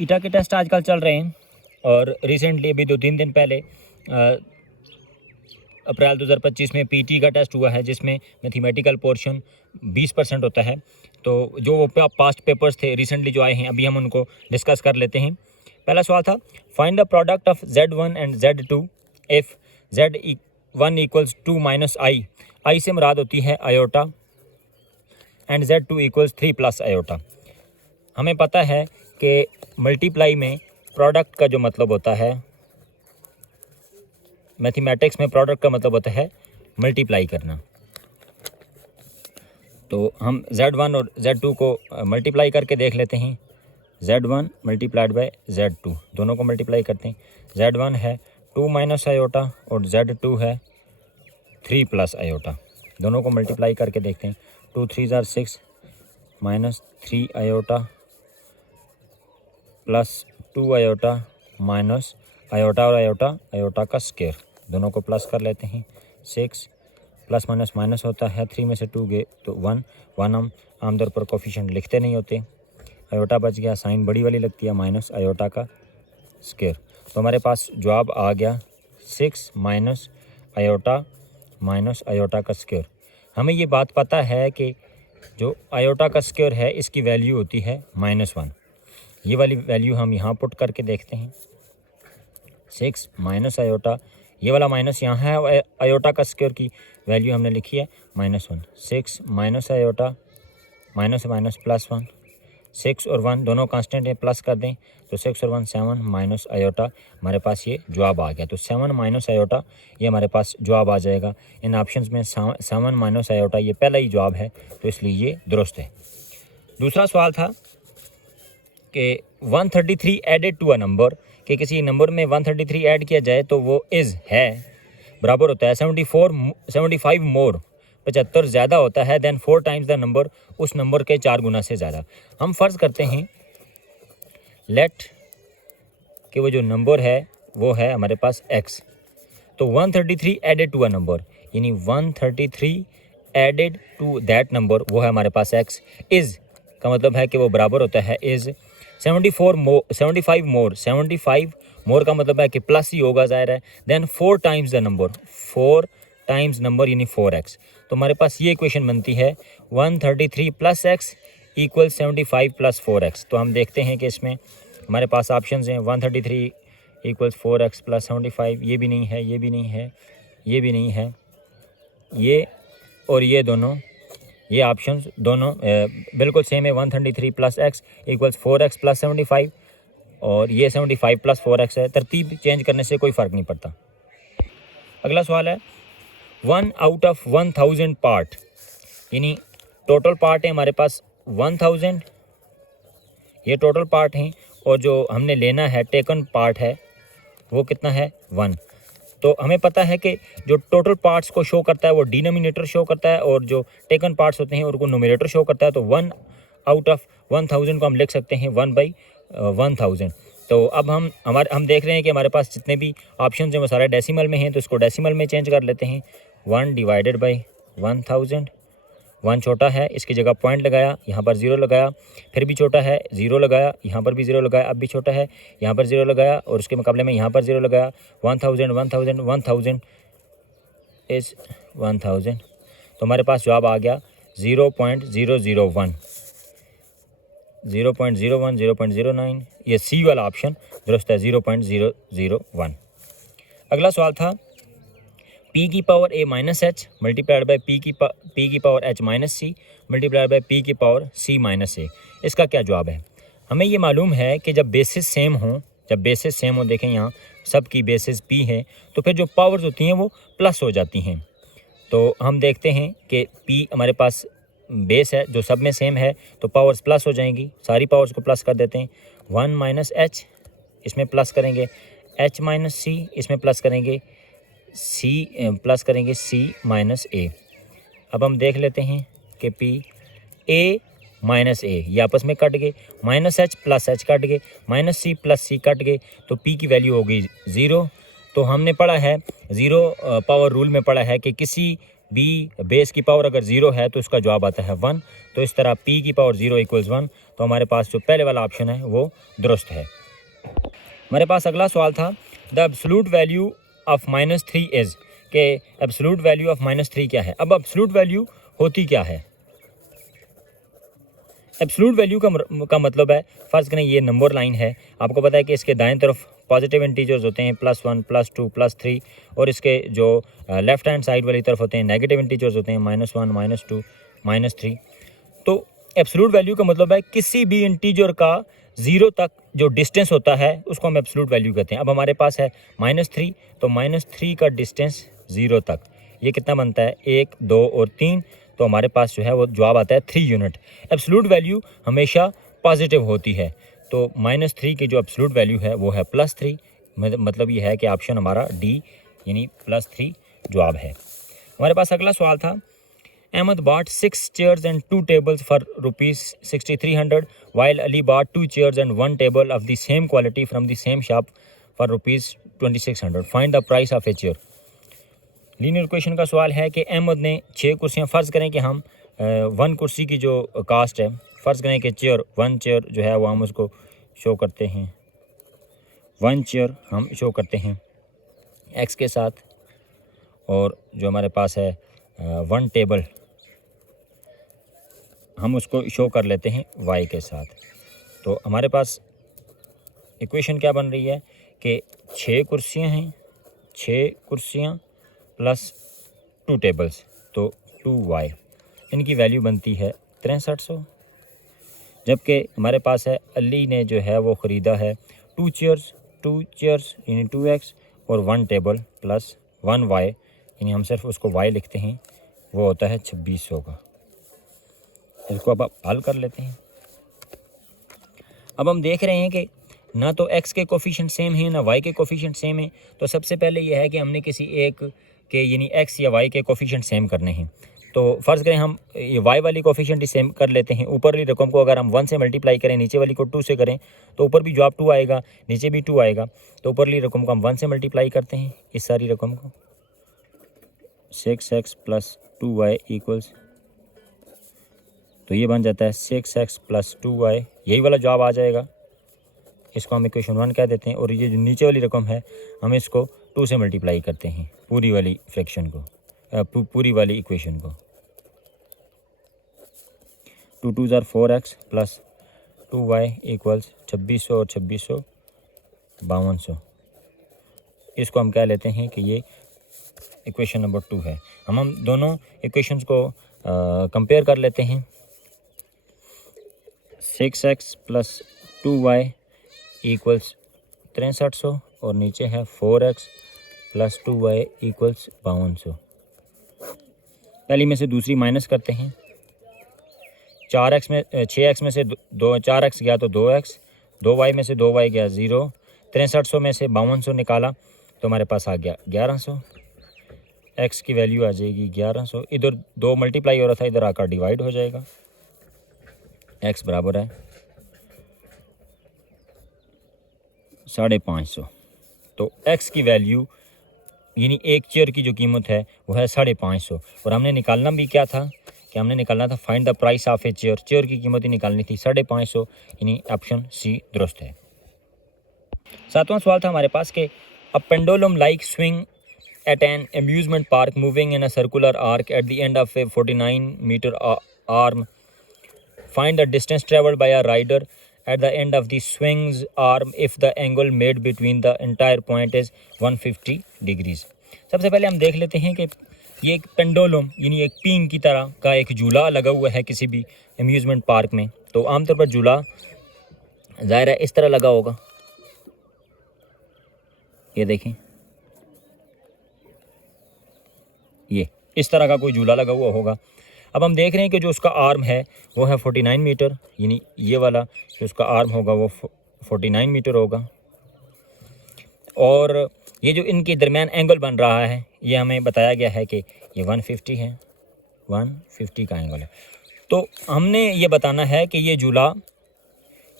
ईटा के टेस्ट आजकल चल रहे हैं और रिसेंटली अभी 2-3 दिन पहले अप्रैल 2025 में पीटी का टेस्ट हुआ है जिसमें मैथमेटिकल पोर्शन 20% होता है। तो जो वो पास्ट पेपर्स थे रिसेंटली जो आए हैं अभी हम उनको डिस्कस कर लेते हैं। पहला सवाल था find the product of Z1 and Z2 if Z1 equals 2 minus I से मुराद होती है iota and Z2 equals 3 plus iota. हमें पता है कि मल्टीप्लाई में प्रोडक्ट का जो मतलब होता है, मैथमेटिक्स में प्रोडक्ट का मतलब होता है मल्टीप्लाई करना। तो हम Z1 और Z2 को मल्टीप्लाई करके देख लेते हैं। Z1 मल्टीप्लाइड बाय Z2 दोनों को मल्टीप्लाई करते हैं। Z1 है 2 माइनस आयोटा और Z2 है 3 प्लस आयोटा। दोनों को मल्टीप्लाई करके देखते हैं। 2 3 ज़ार 6 minus 3 iota plus 2 iota minus iota और आयोटा का स्क्वायर, दोनों को प्लस कर लेते हैं। 6 प्लस माइनस माइनस होता है, 3 में से 2 गए तो 1 हम आमतौर पर कोफिशिएंट लिखते नहीं होते। आयोटा बच गया, साइन बड़ी वाली लगती है, माइनस आयोटा का स्क्वायर। तो हमारे पास जवाब आ गया 6 माइनस आयोटा का स्क्वायर। हमें ये बात पता है कि जो आयोटा का स्क्वायर है इसकी वैल्यू होती है -1। ये वाली वैल्यू हम यहाँ पुट करके देखते हैं। 6 माइनस आयोटा, ये वाला माइनस यहाँ है, आयोटा का स्क्वायर की वैल्यू हमने लिखी है -1। 6 माइनस आयोटा माइनस प्लस 1, 6 और 1 दोनों कांस्टेंट हैं, प्लस कर दें तो 6 और 1 7 माइनस आयोटा, हमारे पास ये जवाब आ गया। तो 7 माइनस आयोटा ये हमारे पास जवाब आ जाएगा। इन ऑप्शंस में 7 माइनस आयोटा ये पहला ही जवाब है, तो इसलिए ये दुरुस्त है। दूसरा सवाल था कि 133 एडेड टू अ नंबर, कि किसी नंबर में 133 ऐड किया जाए तो वो है बराबर होता है 75 मोर 75 ज़्यादा होता है देन 4 टाइम्स द नंबर, उस नंबर के 4 गुना से ज़्यादा। हम फ़र्ज़ करते हैं लेट कि वो जो नंबर है वो है हमारे पास x। तो 133 एडेड टू अ नंबर यानी 133 एडेड टू दैट नंबर वो है हमारे पास x। इज़ का मतलब है कि वो बराबर होता है इज़ 75 मोर का मतलब है कि प्लस ही होगा ज़ाहिर है, then 4 times the number, 4 times number यानी 4x। तो हमारे पास ये इक्वेशन बनती है 133 plus x equal 75 plus 4x। तो हम देखते हैं कि इसमें हमारे पास ऑप्शंस हैं 133 इक्वल्स 4x प्लस 75, ये भी नहीं है, ये भी नहीं है, ये भी नहीं है, ये और ये दोनों, ये ऑप्शंस दोनों बिल्कुल सेम है। 133 plus x equals 4x plus 75 और ये 75 प्लस 4x है। तरतीब चेंज करने से कोई फ़र्क नहीं पड़ता। अगला सवाल है 1 आउट ऑफ 1000 पार्ट, यानी टोटल पार्ट है हमारे पास 1000, ये टोटल पार्ट हैं और जो हमने लेना है टेकन पार्ट है वो कितना है 1। तो हमें पता है कि जो टोटल पार्ट्स को शो करता है वो डिनोमिनेटर शो करता है और जो टेकन पार्ट्स होते हैं उनको नोमिनेटर शो करता है। तो 1 आउट ऑफ 1000 को हम लिख सकते हैं 1/1000। तो अब हम देख रहे हैं कि हमारे पास जितने भी ऑप्शन हैं वो सारे डेसिमल में हैं, तो इसको डेसिमल में चेंज कर लेते हैं। 1 डिवाइडेड बाई 1000, 1 छोटा है इसकी जगह पॉइंट लगाया, यहाँ पर 0 लगाया, फिर भी छोटा है 0 लगाया, यहाँ पर भी 0 लगाया, अब भी छोटा है यहाँ पर 0 लगाया और उसके मुकाबले में यहाँ पर 0 लगाया। 1000 इज़ 1000। तो हमारे पास जवाब आ गया 0.001, 0.09। ये सी वाला ऑप्शन दुरुस्त है, 0.001। अगला सवाल था p की power a minus H multiplied by p की power h minus C multiplied by p की पावर c माइनस ए। इसका क्या जवाब है? हमें ये मालूम है कि जब बेसिस सेम हो, देखें यहाँ सब की बेसिस p है, तो फिर जो पावर्स होती हैं वो प्लस हो जाती हैं। तो हम देखते हैं कि p हमारे पास बेस है जो सब में सेम है, तो पावर्स प्लस हो जाएंगी, सारी पावर्स को प्लस कर देते हैं। 1 माइनस एच इसमें प्लस करेंगे, h माइनस सी इसमें प्लस करेंगे, प्लस करेंगे c माइनस ए। अब हम देख लेते हैं कि p a माइनस ए ये आपस में कट गए, minus H plus H cut गए, माइनस सी प्लस सी कट गए, तो p की वैल्यू होगी 0। तो हमने पढ़ा है 0 पावर रूल में पढ़ा है कि किसी भी बेस की पावर अगर 0 है तो उसका जवाब आता है 1। तो इस तरह p की पावर 0 इक्वल्स 1। तो हमारे पास जो पहले वाला ऑप्शन है वो दुरुस्त है। हमारे पास अगला सवाल था, the absolute value of -3 is, के एब्सोल्यूट वैल्यू ऑफ -3 क्या है। अब एब्सोल्यूट वैल्यू होती क्या है। एब्सोल्यूट वैल्यू का मतलब है, फ़र्ज़ करें ये नंबर लाइन है, आपको पता है कि इसके दाएं तरफ पॉजिटिव इंटीजर्स होते हैं +1 +2 +3, और इसके जो लेफ्ट हैंड साइड वाली तरफ होते हैं नेगेटिव इंटीजर्स होते हैं -1 -2 -3। तो एब्सोल्यूट वैल्यू का मतलब है किसी भी इंटीजर का 0 तक जो डिस्टेंस होता है उसको हम एब्सोल्यूट वैल्यू कहते हैं। अब हमारे पास है -3, तो -3 का डिस्टेंस 0 तक ये कितना बनता है, 1 2 और 3, तो हमारे पास जो है वो जवाब आता है 3 यूनिट। एब्सोल्यूट वैल्यू हमेशा पॉजिटिव होती है, तो -3 की जो एब्सोल्यूट वैल्यू है वो है +3, मतलब ये है कि ऑप्शन हमारा डी यानी +3 जवाब है। हमारे पास अगला सवाल था, Ahmad bought 6 chairs and 2 tables for ₹6300 while Ali bought 2 chairs and 1 table of the same quality from the same shop for ₹2600. Find the price of a chair. Linear equation का सवाल है कि अहमद ने 6 कुर्सियाँ, फ़र्ज़ करें कि हम 1 कुर्सी की जो कास्ट है, फ़र्ज़ करें कि वन चेयर जो है वो हम उसको शो करते हैं, 1 चेयर हम शो करते हैं एक्स के साथ, और जो हमारे पास है 1 टेबल हम उसको शो कर लेते हैं वाई के साथ। तो हमारे पास इक्वेशन क्या बन रही है कि 6 कुर्सियाँ हैं, 6 कुर्सियाँ प्लस 2 टेबल्स, तो 2y, इनकी वैल्यू बनती है 6300। जबकि हमारे पास है अली ने जो है वो ख़रीदा है 2 चेयर्स यानी 2x और 1 टेबल प्लस 1y, यानी हम सिर्फ उसको y लिखते हैं, वो होता है 2600 का। इसको अब हल कर लेते हैं। अब हम देख रहे हैं कि ना तो x के कोफिशिएंट सेम हैं ना y के कोफिशिएंट सेम हैं, तो सबसे पहले ये है कि हमने किसी एक के यानी x या y के कोफिशिएंट सेम करने हैं। तो फ़र्ज़ करें हम ये y वाली कोफिशिएंट ही सेम कर लेते हैं। ऊपर वाली रकम को अगर हम 1 से मल्टीप्लाई करें, नीचे वाली को 2 से करें, तो ऊपर भी जवाब 2 आएगा, नीचे भी 2 आएगा। तो ऊपर वाली रकम को हम 1 से मल्टीप्लाई करते हैं, इस सारी रकम को 6x + 2y इक्वल्स, तो ये बन जाता है 6x + 2y, यही वाला जवाब आ जाएगा। इसको हम इक्वेशन 1 कह देते हैं, और ये जो नीचे वाली रकम है हम इसको 2 से मल्टीप्लाई करते हैं, पूरी वाली फ्रैक्शन को, पूरी वाली इक्वेशन को। 2 2 ज़ार 4x + 2y इक्वल्स 2600 और 2600 5200। इसको हम कह लेते हैं कि ये इक्वेशन नंबर 2 है। हम दोनों इक्वेशंस को कंपेयर कर लेते हैं। 6x + 2y इक्वल्स 6300, और नीचे है 4x + 2y इक्वल्स 5200। पहली में से दूसरी माइनस करते हैं। 6x में से 4x गया तो 2x, 2y में से 2y गया 0, 6300 में से 5200 निकाला तो हमारे पास आ गया 1100। x की वैल्यू आ जाएगी 1100। इधर 2 मल्टीप्लाई हो रहा था, इधर आकर डिवाइड हो जाएगा। x बराबर है 550। तो x की वैल्यू यानी एक चेयर की जो कीमत है वो है 550, और हमने निकालना भी क्या था कि हमने निकालना था find the price of a chair. Chair की कीमत ही निकालनी थी 550, यानी ऑप्शन सी दुरुस्त है। 7वां सवाल था हमारे पास कि a pendulum like swing at an amusement park moving in a circular arc at the end of a 49-meter arm. Find the distance traveled by a rider at the end of the swing's arm if the angle made between the entire point is 150 degrees. सबसे पहले हम देख लेते हैं कि ये एक pendulum यानी एक पींग की तरह का एक झूला लगा हुआ है किसी भी अम्यूज़मेंट पार्क में। तो आमतौर पर झूला ज़ाहिर है इस तरह लगा होगा, ये देखें, ये इस तरह का कोई झूला लगा हुआ होगा। अब हम देख रहे हैं कि जो उसका आर्म है वो है 49 मीटर, यानी ये वाला जो उसका आर्म होगा वो 49 मीटर होगा, और ये जो इनके दरमियान एंगल बन रहा है ये हमें बताया गया है कि ये 150 है, 150 का एंगल है। तो हमने ये बताना है कि ये झूला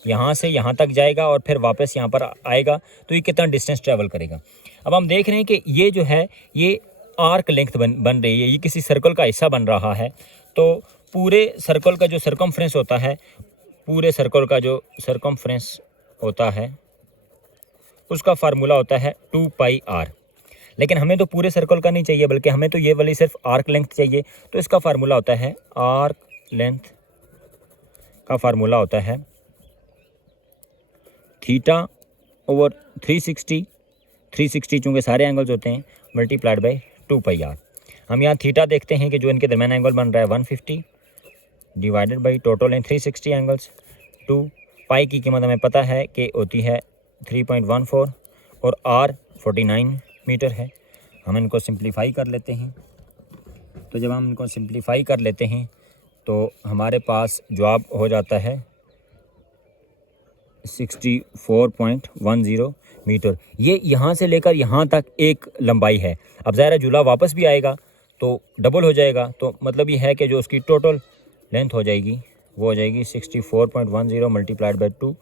यहाँ से यहाँ तक जाएगा और फिर वापस यहाँ पर आएगा, तो ये कितना डिस्टेंस ट्रैवल करेगा। अब हम देख रहे हैं कि ये जो है ये आर्क लेंथ बन रही है, ये किसी सर्कल का हिस्सा बन रहा है। तो पूरे सर्कल का जो सर्कमफ्रेंस होता है, पूरे सर्कल का जो सरकमफ्रेंस होता है उसका फार्मूला होता है 2πr। लेकिन हमें तो पूरे सर्कल का नहीं चाहिए, बल्कि हमें तो ये वाली सिर्फ आर्क लेंथ चाहिए। तो इसका फार्मूला होता है, आर्क लेंथ का फार्मूला होता है थीटा ओवर 360 चूँकि सारे एंगल्स होते हैं, मल्टीप्लाइड बाई 2πr। हम यहाँ थीटा देखते हैं कि जो इनके दरमियान एंगल बन रहा है 150 डिवाइडेड बाई टोटल हैं 360 एंगल्स। 2 पाई की कीमत हमें पता है कि होती है 3.14 और आर 49 मीटर है। हम इनको सिंप्लीफाई कर लेते हैं। तो जब हम इनको सिंप्लीफाई कर लेते हैं तो हमारे पास जवाब हो जाता है 64.10 मीटर। ये यहाँ से लेकर यहाँ तक एक लंबाई है। अब ज़ाहिर है झूला वापस भी आएगा तो डबल हो जाएगा, तो मतलब ये है कि जो उसकी टोटल लेंथ हो जाएगी वो हो जाएगी 64.10 मल्टीप्लाइड बाई 2,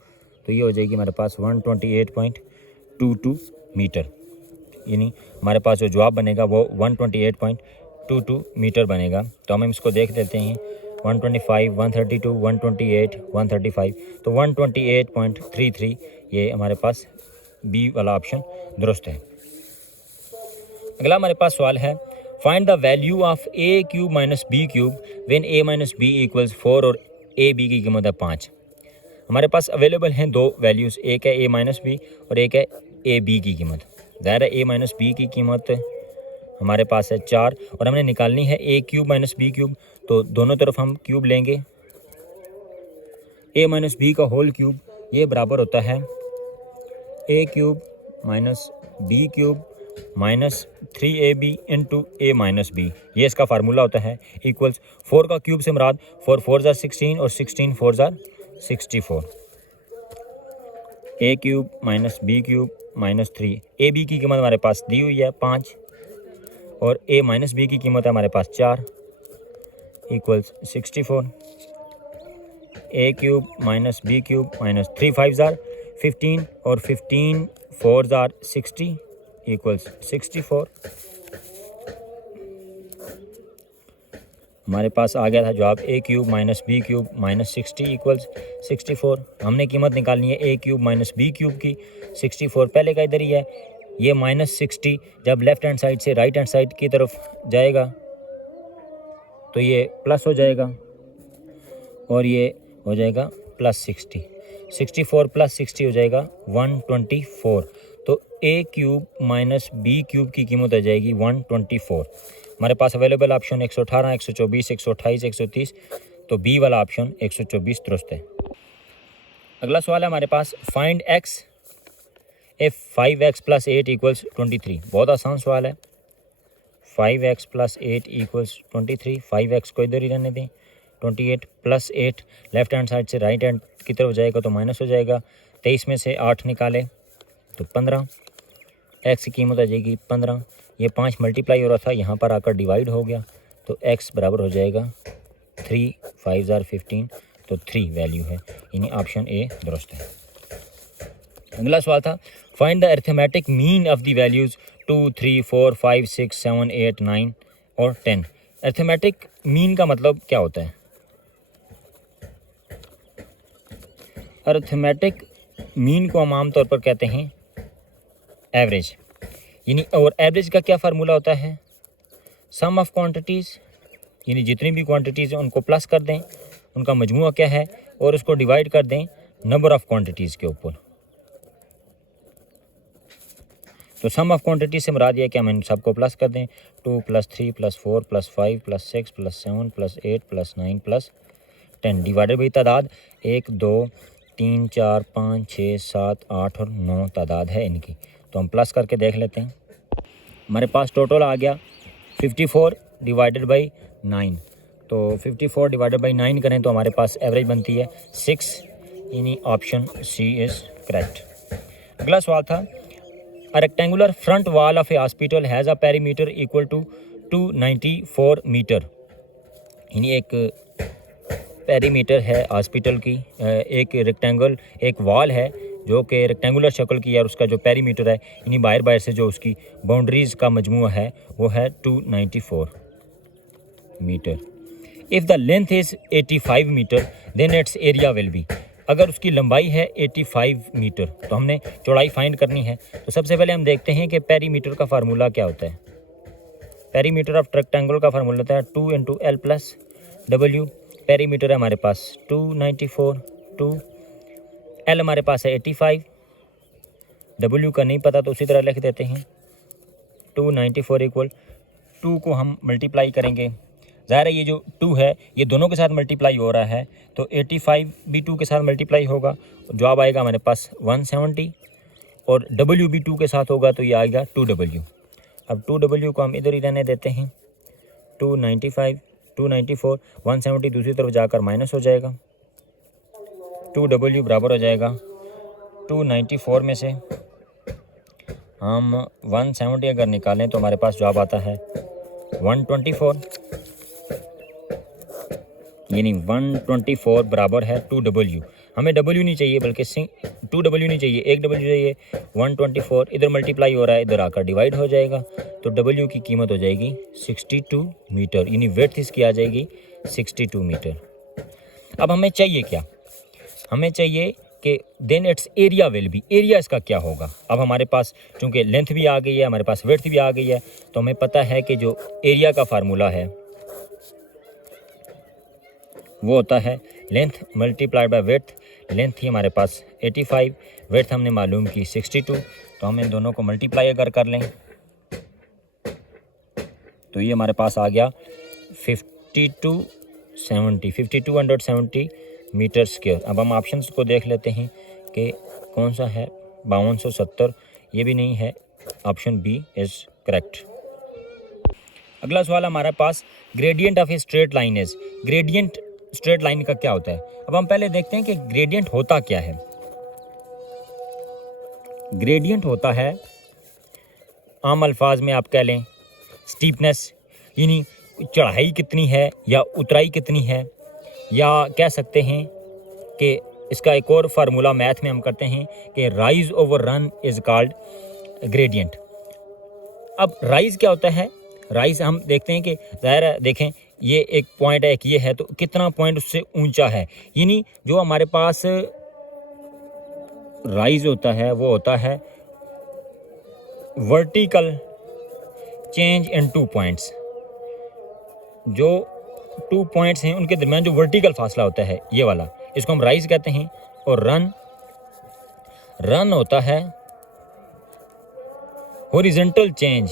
तो ये हो जाएगी हमारे पास 128.22 मीटर। यानी हमारे पास जो जवाब बनेगा वो 128.22 मीटर बनेगा। तो हम इसको देख लेते हैं 125, 132, 128, 135, तो 128.33 ये हमारे पास बी वाला ऑप्शन दुरुस्त है। अगला हमारे पास सवाल है, find the value of A cube minus B cube when A minus B equals 4 और ए बी की कीमत है 5। हमारे पास अवेलेबल हैं दो वैल्यूज़, एक है ए माइनस बी और एक है ए बी की कीमत। ज़ाहिर है ए माइनस बी की कीमत हमारे पास है 4 और हमने निकालनी है A cube minus B cube. तो दोनों तरफ हम क्यूब लेंगे। ए माइनस बी का होल क्यूब ये बराबर होता है A cube minus B cube minus 3ab into A minus B, ये इसका फार्मूला होता है, इक्वल्स 4 का क्यूब से मुराद 4 4 ज़ार 16 और 16 4 ज़ार 64। A cube minus B cube minus 3, A B की कीमत हमारे पास दी हुई है 5 और ए माइनस बी की कीमत है हमारे पास 4 equals 64। A cube minus B cube minus 3 5 ज़ार 15 और 15 4 ज़ार 60 इक्वल्स 64। हमारे पास आ गया था जवाब A cube minus B cube minus 60 equals 64। हमने कीमत निकालनी है A cube minus B cube की 64, पहले का इधर ही है। ये माइनस 60 जब लेफ़्ट हैंड साइड से राइट हैंड साइड की तरफ जाएगा तो ये प्लस हो जाएगा और ये हो जाएगा प्लस 60। 64 प्लस 60 हो जाएगा 124। तो ए क्यूब माइनस बी क्यूब की कीमत आ जाएगी 124। हमारे पास अवेलेबल ऑप्शन 118, 124, 128, 130, तो बी वाला ऑप्शन 124 दुरुस्त है। अगला सवाल है हमारे पास, find X if 5x plus 8 equals 23। बहुत आसान सवाल है। 5x प्लस 8 इक्वल्स 23, 5x को इधर ही रहने दें। 28 प्लस 8 लेफ्ट हैंड साइड से राइट हैंड की तरफ जाएगा तो माइनस हो जाएगा। 23 में से 8 निकाले तो 15, x की कीमत आ जाएगी 15। ये 5 मल्टीप्लाई हो रहा था, यहाँ पर आकर डिवाइड हो गया तो x बराबर हो जाएगा 3 5 ज़ार 15, तो 3 वैल्यू है, यानी ऑप्शन ए दुरुस्त है। अगला सवाल था, find the arithmetic mean of the values 2 3 4 5 6 7 8 9 और 10। अरिथमेटिक मीन का मतलब क्या होता है? अरिथमेटिक मीन को हम आमतौर पर कहते हैं एवरेज, यानी और एवरेज का क्या फार्मूला होता है? सम ऑफ क्वांटिटीज़, यानी जितनी भी क्वांटिटीज़ हैं उनको प्लस कर दें, उनका मजमूआ क्या है, और उसको डिवाइड कर दें नंबर ऑफ़ क्वांटिटीज़ के ऊपर। तो सम ऑफ क्वांटिटी से मुराद ये कि हम इन सबको प्लस कर दें। 2 + 3 + 4 + 5 + 6 + 7 + 8 + 9 + 10 डिवाइडेड बाई तादाद 1 2 3 4 5 6 7 8 और 9 तादाद है इनकी। तो हम प्लस करके देख लेते हैं। हमारे पास टोटल आ गया 54 डिवाइडेड बाई 9। तो 54 डिवाइडेड बाई 9 करें तो हमारे पास एवरेज बनती है 6, यानी ऑप्शन सी इज़ करेक्ट। अगला सवाल था, A rectangular front wall of a hospital has a perimeter equal to 294 metre, यानी एक पेरीमीटर है हॉस्पिटल की, एक रेक्टेंगल एक वॉल है जो कि रेक्टेंगुलर शक्ल की है, और उसका जो पेरीमीटर है यानी बाहर से जो उसकी बाउंड्रीज़ का मजमूआ है वो है 294 metre. If the length is 85 metre then it's area will be. अगर उसकी लंबाई है 85 मीटर तो हमने चौड़ाई फाइंड करनी है। तो सबसे पहले हम देखते हैं कि पेरीमीटर का फार्मूला क्या होता है। पेरीमीटर ऑफ रेक्टेंगल का फार्मूला होता है 2 into L plus W. Perimeter है हमारे पास 294, 2 एल हमारे पास है 85, डब्ल्यू का नहीं पता तो उसी तरह लिख देते हैं 294 इक्वल 2 को हम मल्टीप्लाई करेंगे। ज़ाहिर है ये जो 2 है ये दोनों के साथ मल्टीप्लाई हो रहा है तो 85 भी 2 के साथ मल्टीप्लाई होगा, जवाब आएगा हमारे पास 170 और W भी 2 के साथ होगा तो ये आएगा 2W। अब 2W को हम इधर ही रहने देते हैं। 295, 294, 170 दूसरी तरफ जाकर माइनस हो जाएगा। 2W बराबर हो जाएगा 294 में से हम 170 अगर निकालें तो हमारे पास जवाब आता है 124, यानी 124 बराबर है 2W। हमें W नहीं चाहिए बल्कि 2W नहीं चाहिए, 1W चाहिए। 124 इधर मल्टीप्लाई हो रहा है, इधर आकर डिवाइड हो जाएगा तो W की कीमत हो जाएगी 62 मीटर, यानी विड्थ इसकी आ जाएगी 62 मीटर। अब हमें चाहिए क्या, हमें चाहिए कि then it's area will be, area इसका क्या होगा। अब हमारे पास चूँकि लेंथ भी आ गई है, हमारे पास विड्थ भी आ गई है, तो हमें पता है कि जो एरिया का फार्मूला है वो होता है length multiplied by width. Length थी हमारे पास 85, विड्थ हमने मालूम की 62, तो हम इन दोनों को मल्टीप्लाई अगर कर लें तो ये हमारे पास आ गया 5270 मीटर स्क्वायर। अब हम ऑप्शंस को देख लेते हैं कि कौन सा है। 5270 ये भी नहीं है, ऑप्शन बी इज़ करेक्ट। अगला सवाल हमारे पास gradient of a straight line is. Gradient straight line का क्या होता है। अब हम पहले देखते हैं कि ग्रेडियंट होता क्या है। ग्रेडियंट होता है, आम अल्फाज में आप कह लें स्टीपनेस, यानी चढ़ाई कितनी है या उतराई कितनी है, या कह सकते हैं कि इसका एक और फार्मूला मैथ में हम करते हैं कि rise over run is called gradient. अब राइज क्या होता है, राइज हम देखते हैं कि ज़ाहिर है देखें ये एक पॉइंट है, एक ये है, तो कितना पॉइंट उससे ऊंचा है, यानी जो हमारे पास राइज होता है वो होता है वर्टिकल चेंज इन 2 पॉइंट्स। जो 2 पॉइंट्स हैं उनके दरमियान जो वर्टिकल फासला होता है ये वाला, इसको हम राइज कहते हैं। और रन होता है हॉरिजॉन्टल चेंज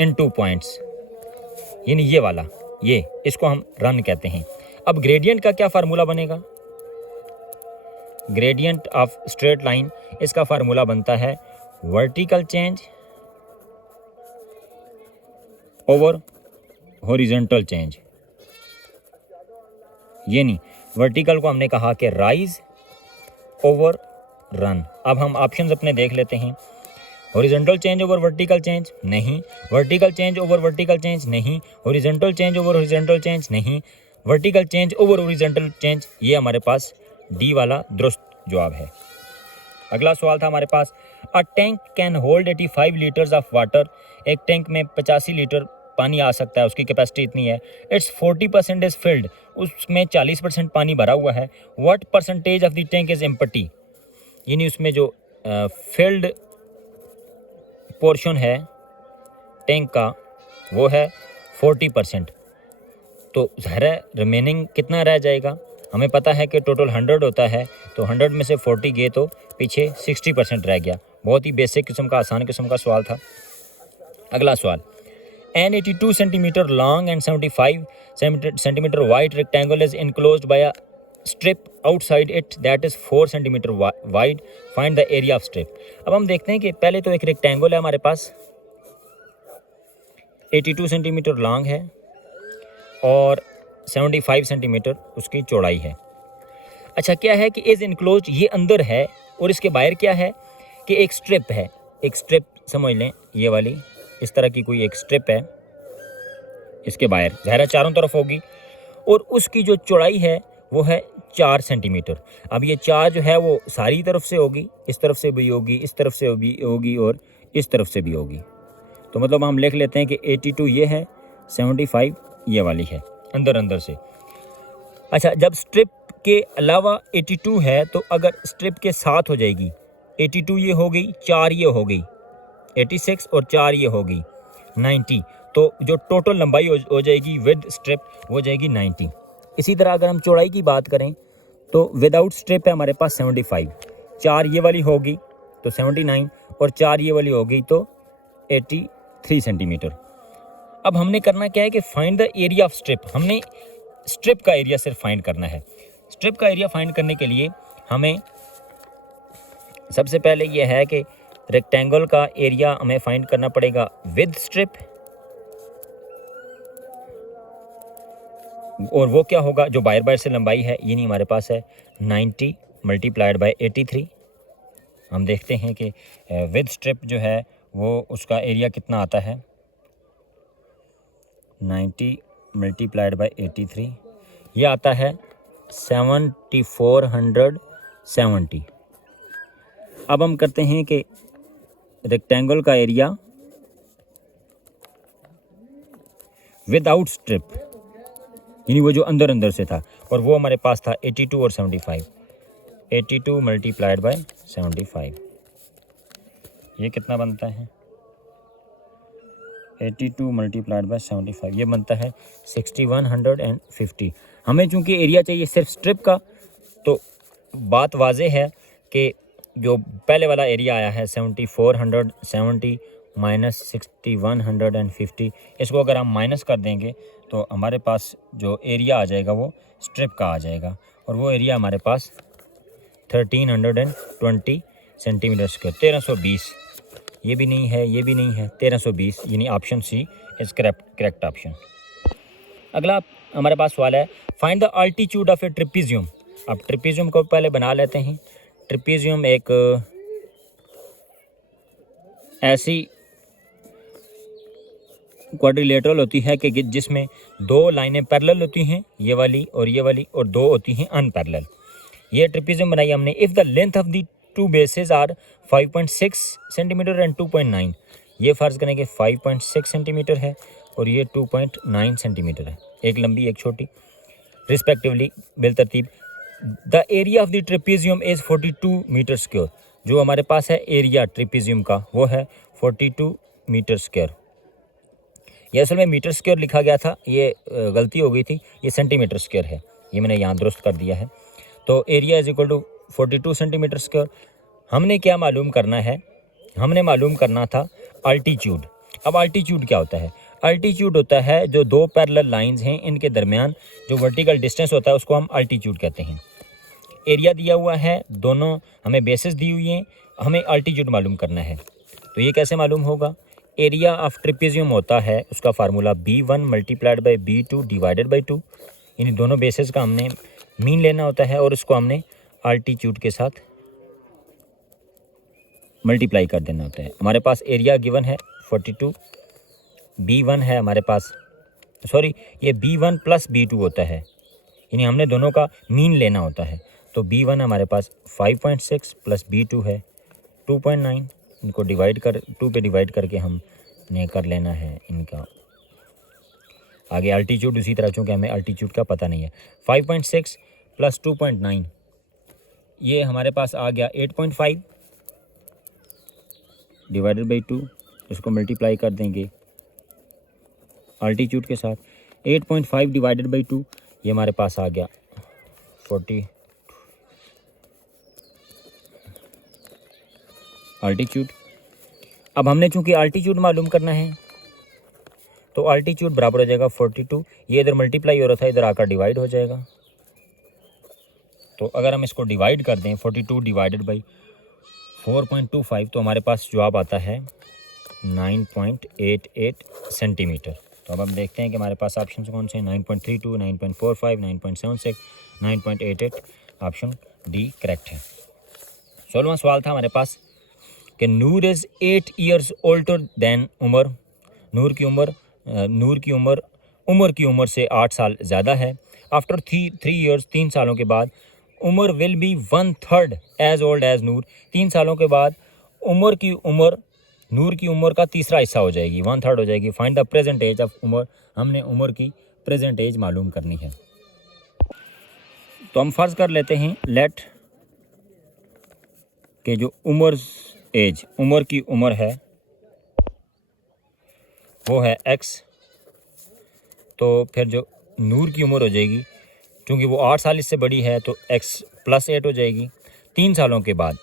इन 2 पॉइंट्स, यानी ये वाला, ये इसको हम रन कहते हैं। अब ग्रेडियंट का क्या फार्मूला बनेगा। ग्रेडियंट ऑफ स्ट्रेट लाइन, इसका फार्मूला बनता है vertical change over horizontal change, यानी वर्टिकल को हमने कहा कि राइज ओवर रन। अब हम ऑप्शंस अपने देख लेते हैं। Horizontal change over vertical change नहीं, vertical change over vertical change नहीं, horizontal change over horizontal change नहीं, vertical change over horizontal change, ये हमारे पास डी वाला दुरुस्त जवाब है। अगला सवाल था हमारे पास, a tank can hold 85 litres of water. एक टैंक में 85 लीटर पानी आ सकता है, उसकी कैपेसिटी इतनी है। इट्स 40% इज फिल्ड, उसमें 40% पानी भरा हुआ है। What percentage of the tank is empty, यानी उसमें जो फिल्ड पोर्शन है टैंक का वो है 40%, तो ज़ाहिर है रिमेनिंग कितना रह जाएगा। हमें पता है कि टोटल 100 होता है, तो 100 में से 40 गए तो पीछे 60% रह गया। बहुत ही बेसिक किस्म का, आसान किस्म का सवाल था। अगला सवाल, an 82 centimetre long and 75 centimetre wide rectangle is enclosed by a strip outside it that is 4 centimetre wide, find the area of strip. अब हम देखते हैं कि पहले तो एक रेक्टेंगल है हमारे पास, 82 सेंटीमीटर लॉन्ग है और 75 सेंटीमीटर उसकी चौड़ाई है। अच्छा, क्या है कि इज इनक्लोज्ड, ये अंदर है, और इसके बाहर क्या है कि एक स्ट्रिप है। एक स्ट्रिप समझ लें, ये वाली इस तरह की कोई एक स्ट्रिप है, इसके बाहर ज़ाहिर चारों तरफ होगी, और उसकी जो चौड़ाई है वो है 4 सेंटीमीटर। अब ये 4 जो है वो सारी तरफ से होगी, इस तरफ से भी होगी, इस तरफ से भी होगी और इस तरफ से भी होगी। तो मतलब हम लिख लेते हैं कि 82 ये है, 75 ये वाली है। अंदर अंदर से। अच्छा, जब स्ट्रिप के अलावा 82 है तो अगर स्ट्रिप के साथ हो जाएगी, 82 ये हो गई, 4 ये हो गई 86 और 4 ये हो गई 90, तो जो टोटल लंबाई हो जाएगी विद स्ट्रिप वो जाएगी 90। इसी तरह अगर हम चौड़ाई की बात करें तो विदाउट स्ट्रिप है हमारे पास 75, 4 ये वाली होगी तो 79 और 4 ये वाली होगी तो 83 सेंटीमीटर। अब हमने करना क्या है कि find the area of strip. हमने स्ट्रिप का एरिया सिर्फ फाइंड करना है। स्ट्रिप का एरिया फाइंड करने के लिए हमें सबसे पहले ये है कि रेक्टेंगल का एरिया हमें फाइंड करना पड़ेगा विद स्ट्रिप, और वो क्या होगा, जो बाहर बाहर से लंबाई है ये नहीं हमारे पास है 90 मल्टीप्लाइड बाय 83। हम देखते हैं कि विद स्ट्रिप जो है वो उसका एरिया कितना आता है, 90 मल्टीप्लाइड बाय 83 ये आता है 7470। अब हम करते हैं कि रेक्टेंगल का एरिया विदाउट स्ट्रिप, यानी वो जो अंदर अंदर से था, और वो हमारे पास था 82 और 75। 82 मल्टीप्लाइड बाय 75 ये कितना बनता है, 82 मल्टीप्लाइड बाय 75 ये बनता है 6150। हमें चूंकि एरिया चाहिए सिर्फ स्ट्रिप का, तो बात वाज़ेह है कि जो पहले वाला एरिया आया है 7470 माइनस 6150, इसको अगर हम माइनस कर देंगे तो हमारे पास जो एरिया आ जाएगा वो स्ट्रिप का आ जाएगा, और वो एरिया हमारे पास 1320 सेंटीमीटर स्क्वायर, 1320। ये भी नहीं है, ये भी नहीं है, 1320, यानी option C is correct option. अगला हमारे पास सवाल है find the altitude of a trapezium. अब ट्रिपीजियम को पहले बना लेते हैं। ट्रिपीजियम एक ऐसी क्वाड्रिलेटरल होती है कि जिसमें दो लाइनें पैरेलल होती हैं, ये वाली, और दो होती हैं अनपैरेलल। ये ट्रिपीजियम बनाई हमने। If the length of the two bases are 5.6 centimetre and 2.9, ये फ़र्ज़ करें कि 5.6 सेंटीमीटर है और ये 2.9 सेंटीमीटर है, एक लंबी एक छोटी रिस्पेक्टिवली बिलतरतीब। The area of the trapezium is 42 metre square. जो हमारे पास है एरिया ट्रिपीजियम का वो है 42 मीटर स्क्वायर। ये असल में मीटर स्क्वायर लिखा गया था, ये गलती हो गई थी, ये सेंटीमीटर स्क्वायर है, ये मैंने यहाँ दुरुस्त कर दिया है। तो area is equal to 42 centimetre square. हमने क्या मालूम करना है, हमने मालूम करना था अल्टीट्यूड। अब अल्टीट्यूड क्या होता है, अल्टीट्यूड होता है जो दो पैरेलल लाइंस हैं इनके दरमियान जो वर्टिकल डिस्टेंस होता है उसको हम अल्टीट्यूड कहते हैं। एरिया दिया हुआ है, दोनों हमें बेसिस दी हुई हैं, हमें अल्टीट्यूड मालूम करना है। तो ये कैसे मालूम होगा, एरिया ऑफ ट्रिपीजियम होता है उसका formula B1 multiplied by B2 divided by 2, यानी दोनों बेसिस का हमने मीन लेना होता है और उसको हमने अल्टीट्यूड के साथ मल्टीप्लाई कर देना होता है। हमारे पास एरिया गिवन है 42, B1 है हमारे पास, सॉरी ये B1 प्लस B2 होता है, यानी हमने दोनों का मीन लेना होता है। तो B1 हमारे पास 5.6 प्लस B2 है 2.9, इनको डिवाइड कर 2 पे डिवाइड करके हमने कर लेना है इनका आगे अल्टीट्यूड। उसी तरह चूँकि हमें अल्टीट्यूड का पता नहीं है, 5.6 प्लस 2.9 ये हमारे पास आ गया 8.5 डिवाइडेड बाई 2, इसको मल्टीप्लाई कर देंगे अल्टीट्यूड के साथ। 8.5 डिवाइडेड बाई 2 ये हमारे पास आ गया 40 अल्टीट्यूड। अब हमने चूंकि अल्टीट्यूड मालूम करना है तो अल्टीट्यूड बराबर हो जाएगा 42, ये इधर मल्टीप्लाई हो रहा था इधर आकर डिवाइड हो जाएगा। तो अगर हम इसको डिवाइड कर दें 42 डिवाइडेड बाई 4.25 तो हमारे पास जवाब आता है 9.88 सेंटीमीटर। तो अब हम देखते हैं कि हमारे पास ऑप्शन कौन से हैं, 9.32, 9.45, 9.76, 9.88, ऑप्शन डी करेक्ट है। 16वां सवाल था हमारे पास कि Noor is 8 years older than Umar. Noor की उम्र से 8 साल ज़्यादा है। आफ्टर 3 ईयर्स, 3 सालों के बाद Umar will be 1/3 as old as Noor. 3 सालों के बाद नूर की उम्र का तीसरा हिस्सा हो जाएगी, 1/3 हो जाएगी। Find the present age of Umar. हमने उमर की प्रेजेंट एज मालूम करनी है। तो हम फर्ज कर लेते हैं लेट के जो उम्र की उम्र है वो है x, तो फिर जो नूर की उम्र हो जाएगी, क्योंकि वो 8 साल इससे बड़ी है तो x + 8 हो जाएगी। 3 सालों के बाद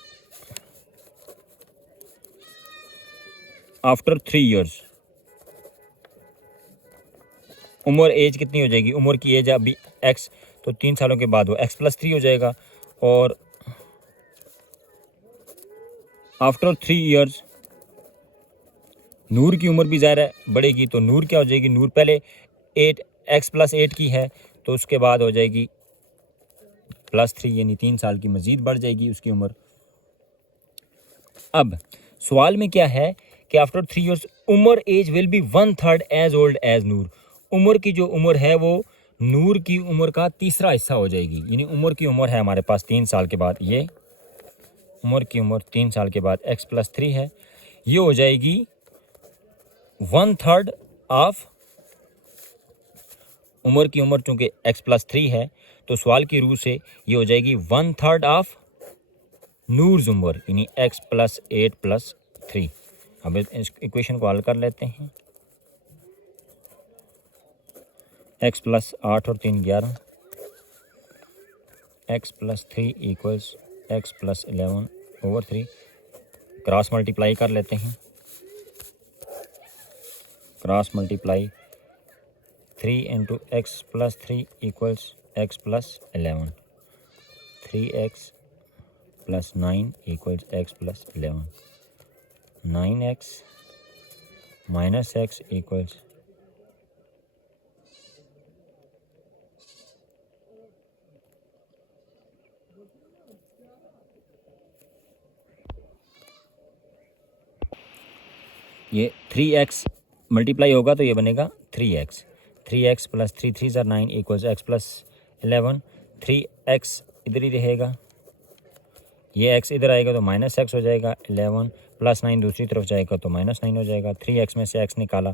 आफ्टर 3 ईयर्स उम्र एज कितनी हो जाएगी, उम्र की एज अभी x, तो 3 सालों के बाद वो x + 3 हो जाएगा। और आफ्टर 3 ईयर्स नूर की उम्र भी ज़ाहिर है बढ़ेगी, तो नूर क्या हो जाएगी, नूर पहले x + 8 की है तो उसके बाद हो जाएगी +3, यानी 3 साल की मज़ीद बढ़ जाएगी उसकी उम्र। अब सवाल में क्या है कि after 3 years Umar age will be 1/3 as old as Noor. उम्र की जो उम्र है वो नूर की उम्र का तीसरा हिस्सा हो जाएगी, यानी उम्र की उम्र है हमारे पास 3 साल के बाद, ये उम्र की उम्र 3 साल के बाद x + 3 है, ये हो जाएगी 1/3 ऑफ उम्र की उम्र, चूँकि x + 3 है तो सवाल की रूह से ये हो जाएगी 1/3 ऑफ नूर्स उम्र, यानी x + 8 + 3। अब इस इक्वेशन को हल कर लेते हैं। x + 8 और 3 11, x + 3 equals x + 11/3। Cross multiply कर लेते हैं, cross multiply 3 × x + 3 equals x + 11, 3x + 9 equals x + 11, 9x - x equals ये 3x मल्टीप्लाई होगा तो ये बनेगा 3x, 3x + 3 3 = 9 equals x + 11, 3x इधर ही रहेगा, ये x इधर आएगा तो -x हो जाएगा, 11 + 9 दूसरी तरफ जाएगा तो -9 हो जाएगा। 3x में से x निकाला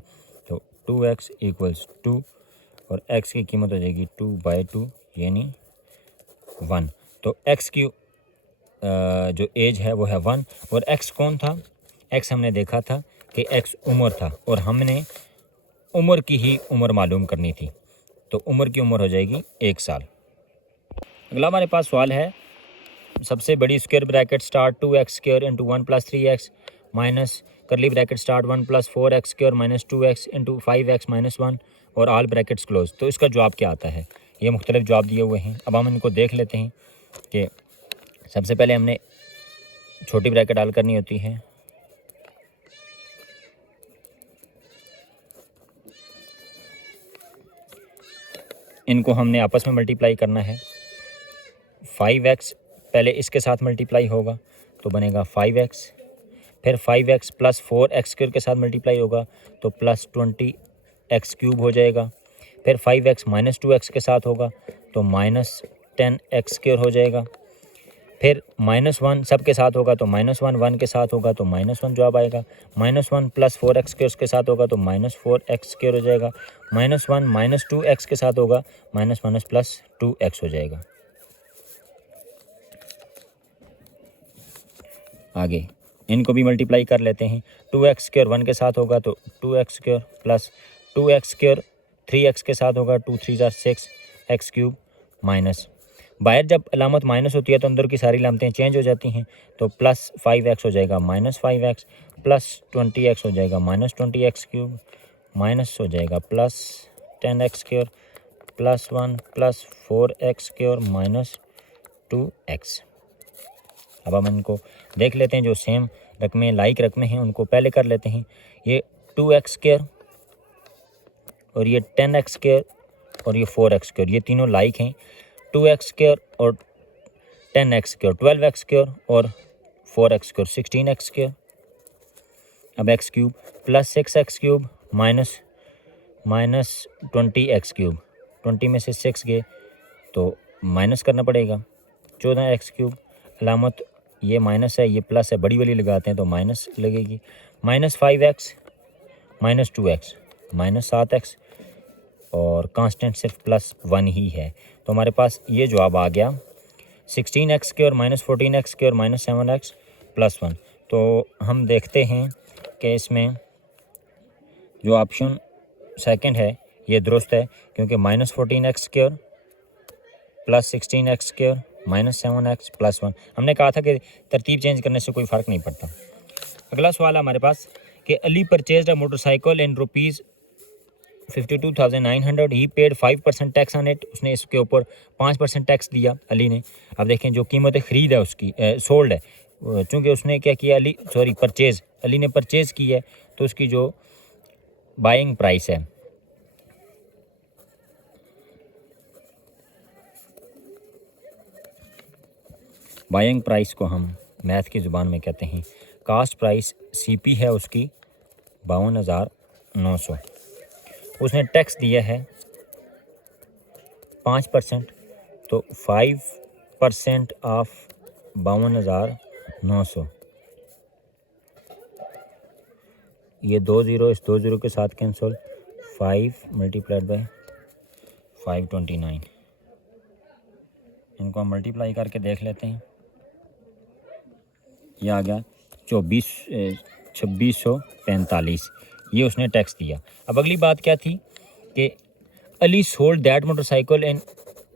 तो 2x इक्वल्स 2 और x की कीमत हो जाएगी 2/2 यानी 1। तो x की जो एज है वो है 1, और x कौन था, x हमने देखा था कि x उम्र था और हमने उम्र की ही उम्र मालूम करनी थी, तो उम्र की उम्र हो जाएगी 1 साल। अगला हमारे पास सवाल है, सबसे बड़ी square bracket start 2x² × 1 + 3x minus करली bracket start 1 + 4x² - 2x × 5x - 1 और ऑल ब्रैकेट्स क्लोज। तो इसका जवाब क्या आता है, ये मुख्तलिफ जवाब दिए हुए हैं। अब हम इनको देख लेते हैं कि सबसे पहले हमने छोटी ब्रैकेट हल करनी होती है, इनको हमने आपस में मल्टीप्लाई करना है। 5x पहले इसके साथ मल्टीप्लाई होगा तो बनेगा 5x, फिर 5x + 4x² के साथ मल्टीप्लाई होगा तो +20x³ हो जाएगा, फिर 5x - 2x के साथ होगा तो -10x² हो जाएगा, फिर -1 सब के साथ होगा तो -1 1 के साथ होगा तो -1 जवाब आएगा, -1 + 4x² के साथ होगा तो -4x² हो जाएगा, -1 - 2x के साथ होगा -1 + 2x हो जाएगा। आगे इनको भी मल्टीप्लाई कर लेते हैं, 2x² 1 के साथ होगा तो 2x² + 2x² 3x के साथ होगा 2 3 = 6 x³ माइनस, बाहर जब अलामत माइनस होती है तो अंदर की सारी लामतें चेंज हो जाती हैं, तो +5x हो जाएगा -5x, +20x हो जाएगा -20x³ माइनस हो जाएगा +10x² +1 + 4x² - 2x। अब हम इनको देख लेते हैं, जो सेम रकमें लाइक रकमें हैं उनको पहले कर लेते हैं। ये 2x² और ये 10x² और ये 4x² ये तीनों लाइक हैं। 2x² और 10x² 12x² और 4x² 16x²। अब x³ +6x³ -20x³, 20 में से 6 गए तो माइनस करना पड़ेगा, 14x³ अलामत ये माइनस है ये प्लस है, बड़ी वाली लगाते हैं तो माइनस लगेगी, -5x -2x -7x और कांस्टेंट सिर्फ +1 ही है। तो हमारे पास ये जवाब आ गया 16x² - 14x² - 7x +1। तो हम देखते हैं कि इसमें जो ऑप्शन सेकंड है ये दुरुस्त है, क्योंकि -14x² + 16x² - 7x +1। हमने कहा था कि तरतीब चेंज करने से कोई फ़र्क नहीं पड़ता। अगला सवाल है हमारे पास कि Ali purchased a motorcycle in ₹52,900, he paid 5% tax on it. उसने इसके ऊपर 5% टैक्स दिया अली ने। अब देखें जो कीमत ख़रीद है उसकी सोल्ड है, चूँकि उसने क्या किया परचेज़ अली ने परचेज़ की है, तो उसकी जो बाइंग प्राइस है बाइंग प्राइस को हम मैथ की ज़ुबान में कहते हैं कास्ट प्राइस। CP है उसकी 52,900। उसने टैक्स दिया है 5%, तो 5% ऑफ 52,900, ये 2 ज़ीरो इस 2 ज़ीरो के साथ कैंसिल, 5 × 529। इनको हम मल्टीप्लाई करके देख लेते हैं। ये आ गया 2645, ये उसने टैक्स दिया। अब अगली बात क्या थी कि अली सोल्ड दैट मोटरसाइकिल इन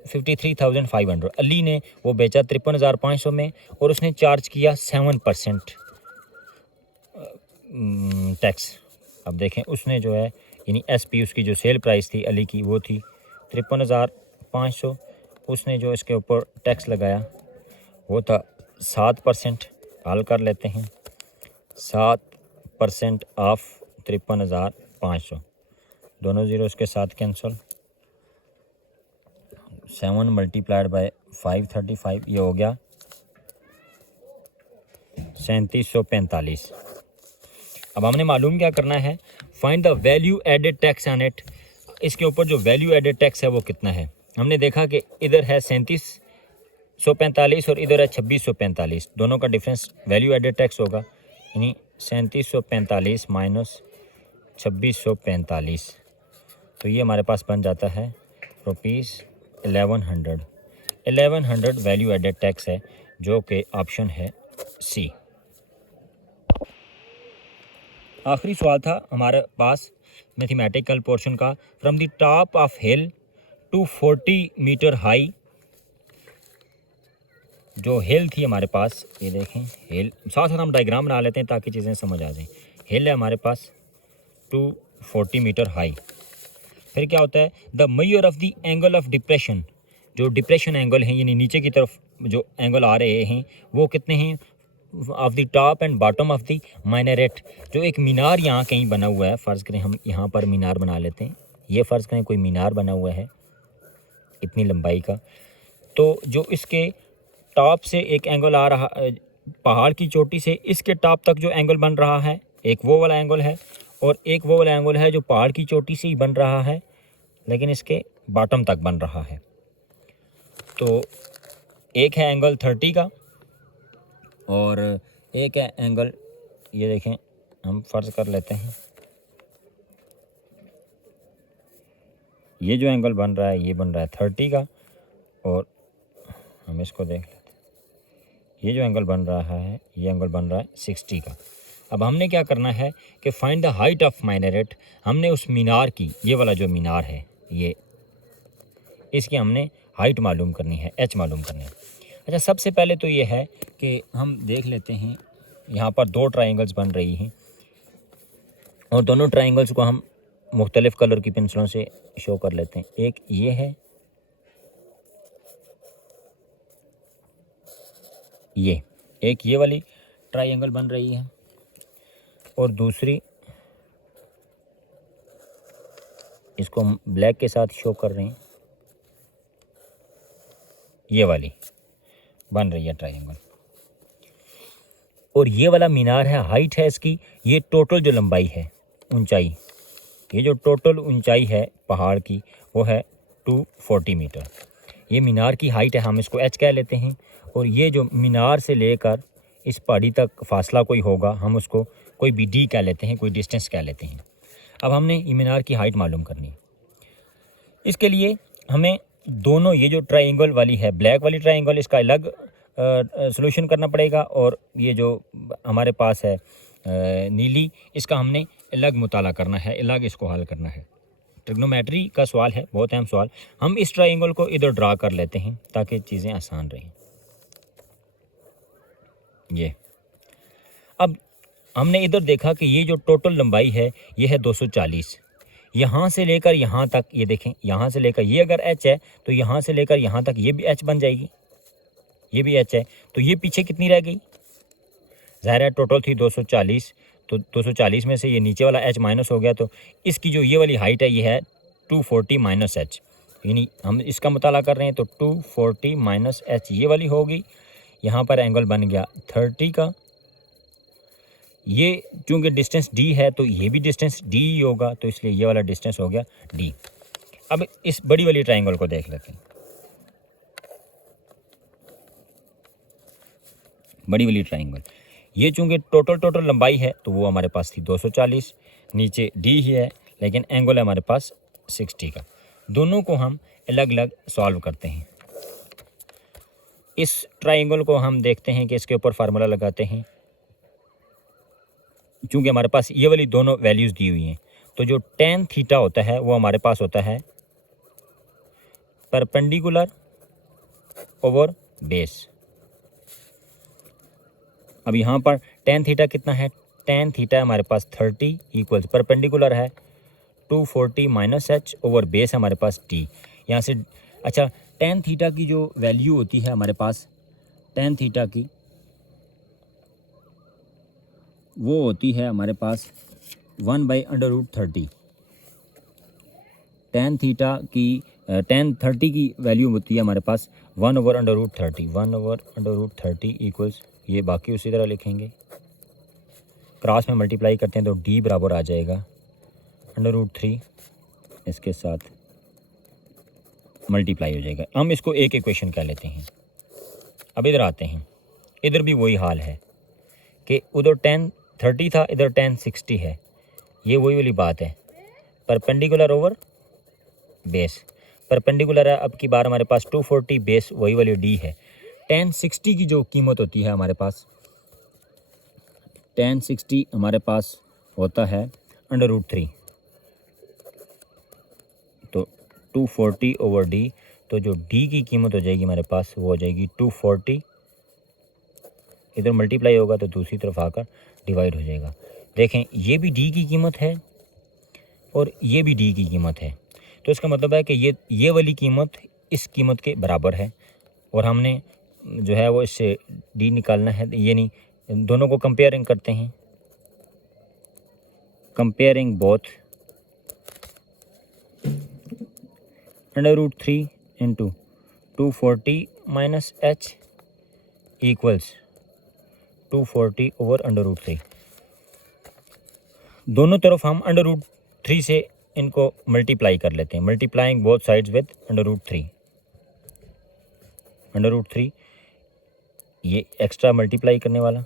53,500। अली ने वो बेचा 53,500 में, और उसने चार्ज किया 7% टैक्स। अब देखें उसने जो है यानी SP उसकी जो सेल प्राइस थी अली की वो थी 53,500। उसने जो इसके ऊपर टैक्स लगाया वो था 7%। हल कर लेते हैं, 7% ऑफ 53,500, दोनों ज़ीरो इसके साथ कैंसिल, 7 × 535, ये हो गया 3745। अब हमने मालूम क्या करना है, find the value added tax on it. इसके ऊपर जो वैल्यू एडेड टैक्स है वो कितना है। हमने देखा कि इधर है 3745 और इधर है 2645, दोनों का डिफरेंस वैल्यू एडेड टैक्स होगा, यानी 3745 - 2645। तो ये हमारे पास बन जाता है ₹1100 वैल्यू एडेड टैक्स है, जो कि ऑप्शन है C। आखिरी सवाल था हमारे पास मैथमेटिकल पोर्शन का। From the top of hill to 40 metre high, जो हिल थी हमारे पास, ये देखें हिल, साथ साथ हम डायग्राम बना लेते हैं ताकि चीज़ें समझ आ जाएं। हिल है हमारे पास 240 मीटर हाई। फिर क्या होता है, the measure of the angle of depression, जो डिप्रेशन एंगल हैं यानी नीचे की तरफ जो एंगल आ रहे हैं वो कितने हैं, of the top and bottom of the minaret. जो एक मीनार यहाँ कहीं बना हुआ है, फ़र्ज़ करें हम यहाँ पर मीनार बना लेते हैं, ये फ़र्ज़ करें कोई मीनार बना हुआ है इतनी लंबाई का, तो जो इसके टॉप से एक एंगल आ रहा, पहाड़ की चोटी से इसके टॉप तक जो एंगल बन रहा है, एक वो वाला एंगल है, और एक वो वाला एंगल है जो पहाड़ की चोटी से ही बन रहा है लेकिन इसके बॉटम तक बन रहा है। तो एक है एंगल 30 का और एक है एंगल, ये देखें हम फ़र्ज़ कर लेते हैं ये जो एंगल बन रहा है ये बन रहा है 30 का, और हम इसको देख लेते हैं ये जो एंगल बन रहा है ये एंगल बन रहा है 60 का। अब हमने क्या करना है कि फाइंड द हाइट ऑफ माइनरेट। हमने उस मीनार की, ये वाला जो मीनार है ये, इसकी हमने हाइट मालूम करनी है, h मालूम करनी है। अच्छा, सबसे पहले तो ये है कि हम देख लेते हैं यहाँ पर 2 ट्राइंगल्स बन रही हैं और दोनों ट्राइंगल्स को हम मुख्तलिफ़ कलर की पेंसिलों से शो कर लेते हैं। एक ये है, एक ये वाली ट्राइंगल बन रही है, और दूसरी इसको हम ब्लैक के साथ शो कर रहे हैं, ये वाली बन रही है ट्राइंगल। और ये वाला मीनार है, हाइट है इसकी, ये टोटल जो लंबाई है, ऊंचाई, ये जो टोटल ऊंचाई है पहाड़ की वो है 240 मीटर। ये मीनार की हाइट है, हम इसको h कह लेते हैं। और ये जो मीनार से लेकर इस पहाड़ी तक फासला कोई होगा, हम उसको कोई भी d कह लेते हैं, कोई डिस्टेंस कह लेते हैं। अब हमने ये मीनार की हाइट मालूम करनी है। इसके लिए हमें दोनों ये जो ट्राइंगल वाली है, ब्लैक वाली ट्राइंगल, इसका अलग सॉल्यूशन करना पड़ेगा, और ये जो हमारे पास है नीली, इसका हमने अलग मुताला करना है, अलग इसको हल करना है। ट्रिग्नोमेट्री का सवाल है, बहुत अहम सवाल। हम इस ट्राइंगल को इधर ड्रा कर लेते हैं ताकि चीज़ें आसान रहें। ये अब हमने इधर देखा कि ये जो टोटल लंबाई है ये है 240। यहाँ से लेकर यहाँ तक, ये देखें, यहाँ से लेकर ये अगर h है तो यहाँ से लेकर यहाँ तक ये भी h बन जाएगी, ये भी h है। तो ये पीछे कितनी रह गई? ज़ाहिर है टोटल थी 240, तो 240 में से ये नीचे वाला h माइनस हो गया, तो इसकी जो ये वाली हाइट है ये है 240 माइनस h, यानी हम इसका मुताला कर रहे हैं। तो 240 माइनस h ये वाली होगी। यहाँ पर एंगल बन गया 30 का। ये चूँकि डिस्टेंस d है तो ये भी डिस्टेंस d ही होगा, तो इसलिए ये वाला डिस्टेंस हो गया d। अब इस बड़ी वाली ट्राइंगल को देख लेते हैं। बड़ी वाली ट्राइंगल, ये चूँकि टोटल लंबाई है तो वो हमारे पास थी 240, नीचे d ही है, लेकिन एंगल है हमारे पास 60 का। दोनों को हम अलग अलग सॉल्व करते हैं। इस ट्राइंगल को हम देखते हैं कि इसके ऊपर फार्मूला लगाते हैं। चूँकि हमारे पास ये वाली दोनों वैल्यूज़ दी हुई हैं, तो जो tan थीटा होता है वो हमारे पास होता है परपेंडिकुलर ओवर बेस। अब यहाँ पर tan थीटा कितना है? tan थीटा हमारे पास 30 इक्वल्स परपेंडिकुलर है 240 माइनस h ओवर बेस हमारे पास t। यहाँ से अच्छा, tan थीटा की जो वैल्यू होती है हमारे पास, tan थीटा की वो होती है हमारे पास 1/√30। tan थीटा की tan 30 की वैल्यू होती है हमारे पास 1/√30। 1/√30 इक्वल्स, ये बाकी उसी तरह लिखेंगे, क्रॉस में मल्टीप्लाई करते हैं तो d बराबर आ जाएगा √3, इसके साथ मल्टीप्लाई हो जाएगा। हम इसको एक इक्वेशन कह लेते हैं। अब इधर आते हैं, इधर भी वही हाल है कि उधर tan 30 था, इधर tan 60 है। ये वही वाली बात है, परपेंडिकुलर ओवर बेस। परपेंडिकुलर है, अब की बार हमारे पास 240, बेस वही वाली d है। tan 60 की जो कीमत होती है हमारे पास, tan 60 हमारे पास होता है √3, तो 240 ओवर d, तो जो d की कीमत हो जाएगी हमारे पास वो हो जाएगी 240, इधर मल्टीप्लाई होगा तो दूसरी तरफ आकर डिवाइड हो जाएगा। देखें, ये भी d की कीमत है और ये भी d की कीमत है, तो इसका मतलब है कि ये वाली कीमत इस कीमत के बराबर है, और हमने जो है वो इससे d निकालना है। ये नहीं, दोनों को कंपेयरिंग करते हैं, comparing both √3 into 240 minus h equals 240 over √3। दोनों तरफ हम √3 से इनको मल्टीप्लाई कर लेते हैं, मल्टीप्लाइंग बोथ साइड्स विद √3। √3 ये एक्स्ट्रा मल्टीप्लाई करने वाला,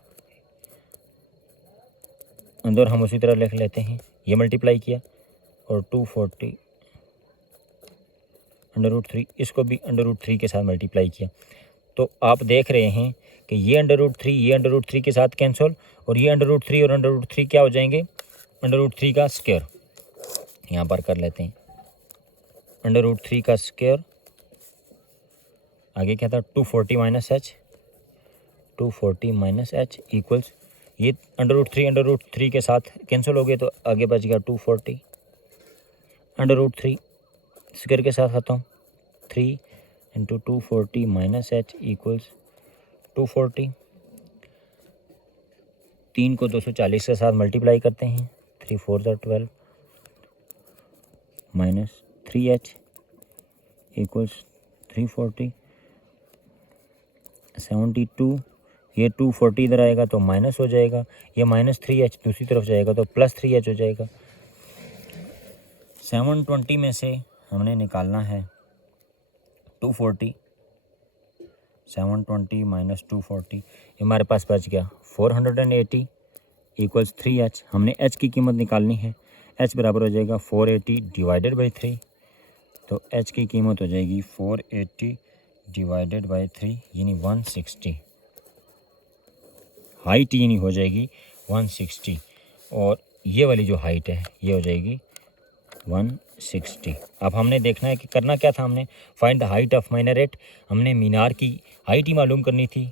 अंदर हम उसी तरह लिख लेते हैं, ये मल्टीप्लाई किया, और 240 √3 इसको भी √3 के साथ मल्टीप्लाई किया। तो आप देख रहे हैं कि ये √3 ये √3 के साथ कैंसिल, और ये √3 और √3 क्या हो जाएंगे? √3 का स्क्वायर। यहाँ पर कर लेते हैं √3 का स्क्वायर, आगे क्या था? 240 minus h, 240 minus h equals, ये √3 के साथ कैंसिल हो गए, तो आगे बच गया 240 √3 स्क्वायर के साथ खत्म, 3 इंटू 240 माइनस h इक्वल्स 240। 3 को 240 के साथ मल्टीप्लाई करते हैं, 3 4 12 माइनस 3h इक्वल्स 340, 72। ये 240 इधर आएगा तो माइनस हो जाएगा, ये माइनस 3h दूसरी तरफ जाएगा तो प्लस 3h हो जाएगा। 720 में से हमने निकालना है 240, 720 माइनस 240, ये हमारे पास बच गया 480 इक्वल्स 3h। हमने h की कीमत निकालनी है, h बराबर हो जाएगा 480 डिवाइडेड बाई 3, तो h की कीमत हो जाएगी 480 डिवाइडेड बाई 3 यानी 160। हाइट यानी हो जाएगी 160 और ये वाली जो हाइट है ये हो जाएगी 160। अब हमने देखना है कि करना क्या था, हमने find the height of minaret. हमने मीनार की हाइट ही मालूम करनी थी।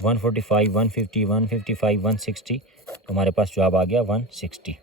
145, 150, 155, 160, तो हमारे पास जवाब आ गया 160।